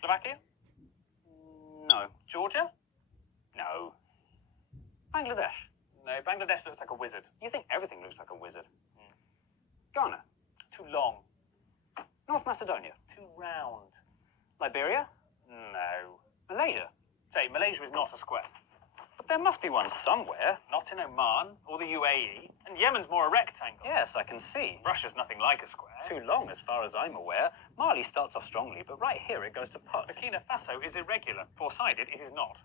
Slovakia? No. Georgia? No. Bangladesh? No, Bangladesh looks like a wizard. You think everything looks like a wizard. Ghana? Too long. North Macedonia? Too round. Liberia? No. Malaysia? Say, Malaysia is not a square. But there must be one somewhere. Not in Oman or the UAE. And Yemen's more a rectangle. Yes, I can see. Russia's nothing like a square. Too long, as far as I'm aware. Mali starts off strongly, but right here it goes to pot. Burkina Faso is irregular. Four-sided, it is not.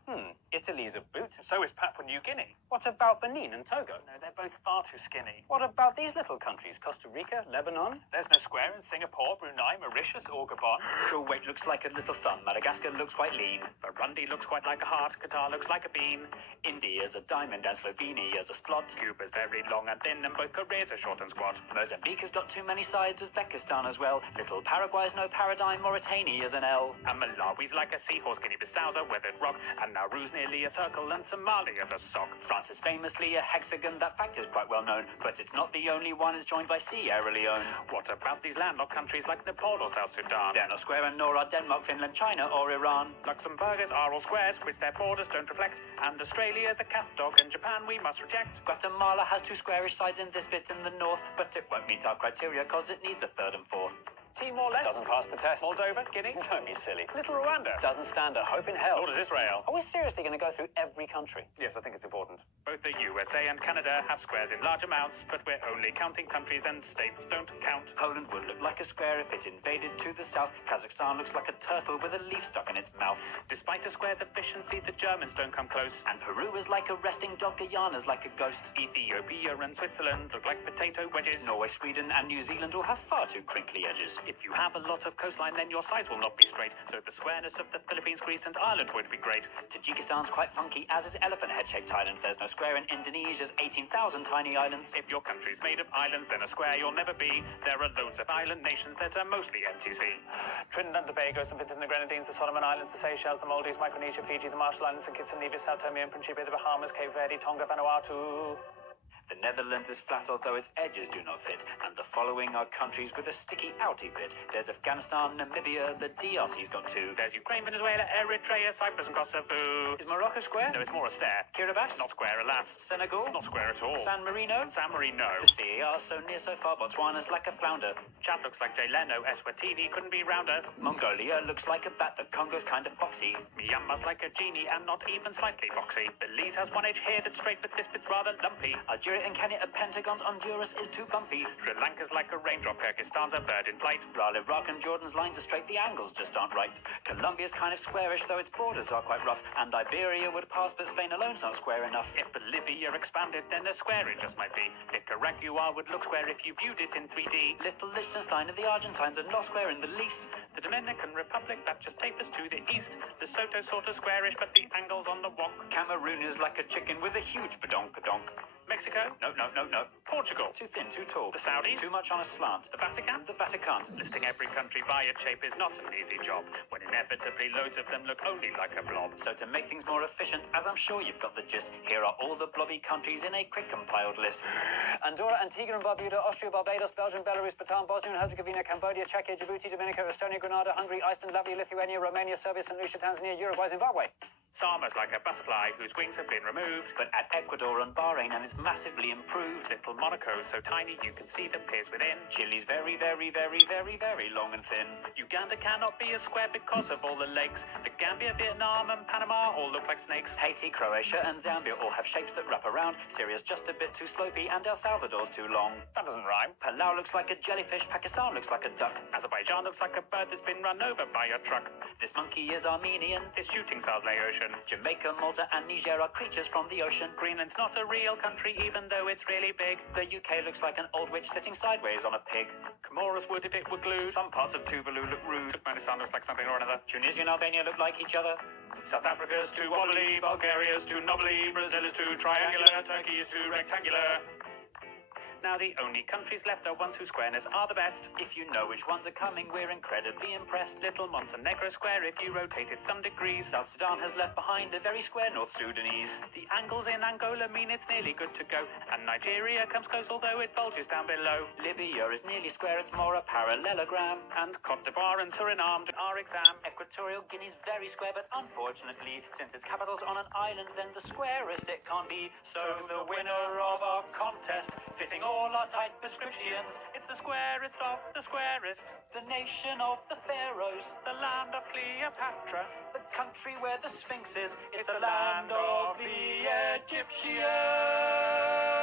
Italy's a boot. So is Papua New Guinea. What about Benin and Togo? No, they're both far too skinny. What about these little countries? Costa Rica, Lebanon? There's no square in Singapore, Brunei, Mauritius, or Gabon. Kuwait looks like a little thumb. Madagascar looks quite lean. Burundi looks quite like a heart. Qatar looks like a bean. India's a diamond and Slovenia's a splot. Cuba's very long and thin, and both Koreas are short and squat. Mozambique has got too many sides, Uzbekistan as well. Little Paraguay's no paradigm, Mauritania's an L. And Malawi's like a seahorse, Guinea-Bissau's a weathered rock, and Nauru's nearly a circle, and Somalia's a sock. France is famously a hexagon, that fact is quite well known, but it's not the only one. It's joined by Sierra Leone. What about these landlocked countries like Nepal or South Sudan? They're not square, and nor are Denmark, Finland, China, or Iran. Luxembourgers are all squares, which their borders don't reflect, and Australia's a cat dog, and Japan we must reject. Guatemala has two squarish sides in this bit in the north, but it won't meet our criteria, cause it needs a third and fourth. Timor-Leste Doesn't pass the test. Moldova, Guinea? Don't be silly. Little Rwanda? Doesn't stand a hope in hell. Nor does Israel. Are we seriously going to go through every country? Yes, I think it's important. Both the USA and Canada have squares in large amounts, but we're only counting countries and states don't count. Poland would look like a square if it invaded to the south. Kazakhstan looks like a turtle with a leaf stuck in its mouth. Despite a square's efficiency, the Germans don't come close. And Peru is like a resting dog. Guyana's like a ghost. Ethiopia and Switzerland look like potato wedges. Norway, Sweden, and New Zealand will have far too crinkly edges. If you have a lot of coastline, then your sides will not be straight. So the squareness of the Philippines, Greece, and Ireland would be great. Tajikistan's quite funky, as is elephant head-shaped Thailand. There's no square in Indonesia's 18,000 tiny islands. If your country's made of islands, then a square you'll never be. There are loads of island nations that are mostly MTC. Trinidad and Tobago, St. Vincent and the Grenadines, the Solomon Islands, the Seychelles, the Maldives, Micronesia, Fiji, the Marshall Islands, St. Kitts and Nevis, Sao Tome and Principe, the Bahamas, Cape Verde, Tonga, Vanuatu. The Netherlands is flat, although its edges do not fit. And the following are countries with a sticky outy bit. There's Afghanistan, Namibia, the DRC's got two. There's Ukraine, Venezuela, Eritrea, Cyprus, and Kosovo. Is Morocco square? No, it's more a stare. Kiribati? Not square, alas. Senegal? Not square at all. San Marino? San Marino. The CAR so near so far. Botswana's like a flounder. Chad looks like Jay Leno. Eswatini couldn't be rounder. Mongolia looks like a bat. The Congo's kind of foxy. Myanmar's like a genie and not even slightly boxy. Belize has one edge here that's straight, but this bit's rather lumpy. Algeria and Kenya are Pentagon's Honduras is too bumpy. Sri Lanka's like a raindrop. Kyrgyzstan's a bird in flight. While Iraq and Jordan's lines are straight, the angles just aren't right. Colombia's kind of squarish, though its borders are quite rough. And Iberia would pass, but Spain alone's not square enough. If Bolivia expanded, then a square it just might be. Nicaragua would look square if you viewed it in 3D. Little Liechtenstein and the Argentines are not square in the least. The Dominican Republic, that just tapers to the east. Lesotho sort of squarish, but the angle's on the wonk. Cameroon is like a chicken with a huge badonk-a-donk. Mexico? No. Portugal? Too thin, too tall. The Saudis? Too much on a slant. The Vatican? The Vatican. Listing every country by its shape is not an easy job, when inevitably loads of them look only like a blob. So to make things more efficient, as I'm sure you've got the gist, here are all the blobby countries in a quick compiled list. Andorra, Antigua and Barbuda, Austria, Barbados, Belgium, Belarus, Bhutan, Bosnia and Herzegovina, Cambodia, Czechia, Djibouti, Dominica, Estonia, Grenada, Hungary, Iceland, Latvia, Lithuania, Romania, Serbia, St. Lucia, Tanzania, Uruguay, Zimbabwe. Sama's like a butterfly whose wings have been removed. But at Ecuador and Bahrain, and it's massively improved. Little Monaco's so tiny you can see the piers within. Chile's very, very, very, very, very long and thin. Uganda cannot be a square because of all the legs. The Gambia, Vietnam and Panama all look like snakes. Haiti, Croatia and Zambia all have shapes that wrap around. Syria's just a bit too slopey and El Salvador's too long. That doesn't rhyme. Palau looks like a jellyfish. Pakistan looks like a duck. Azerbaijan looks like a bird that's been run over by a truck. This monkey is Armenian. This shooting star's Laotian. Jamaica, Malta and Niger are creatures from the ocean. Greenland's not a real country even though it's really big. The UK looks like an old witch sitting sideways on a pig. Comoros would if it were glued. Some parts of Tuvalu look rude. Turkmenistan looks like something or another. Tunisia and Albania look like each other. South Africa's too wobbly, Bulgaria's too knobbly, Brazil is too triangular, Turkey is too rectangular. Now the only countries left are ones whose squareness are the best. If you know which ones are coming, we're incredibly impressed. Little Montenegro square if you rotate it some degrees. South Sudan has left behind a very square North Sudanese. The angles in Angola mean it's nearly good to go. And Nigeria comes close, although it bulges down below. Libya is nearly square, it's more a parallelogram. And Cote d'Ivoire and Suriname did our exam. Equatorial Guinea's very square, but unfortunately, since its capital's on an island, then the squarest it can't be. So the winner of our contest, fitting all our tight prescriptions, it's the squarest of the squarest. The nation of the pharaohs, The land of Cleopatra. the country where the Sphinx is, It's the land of the Egyptians.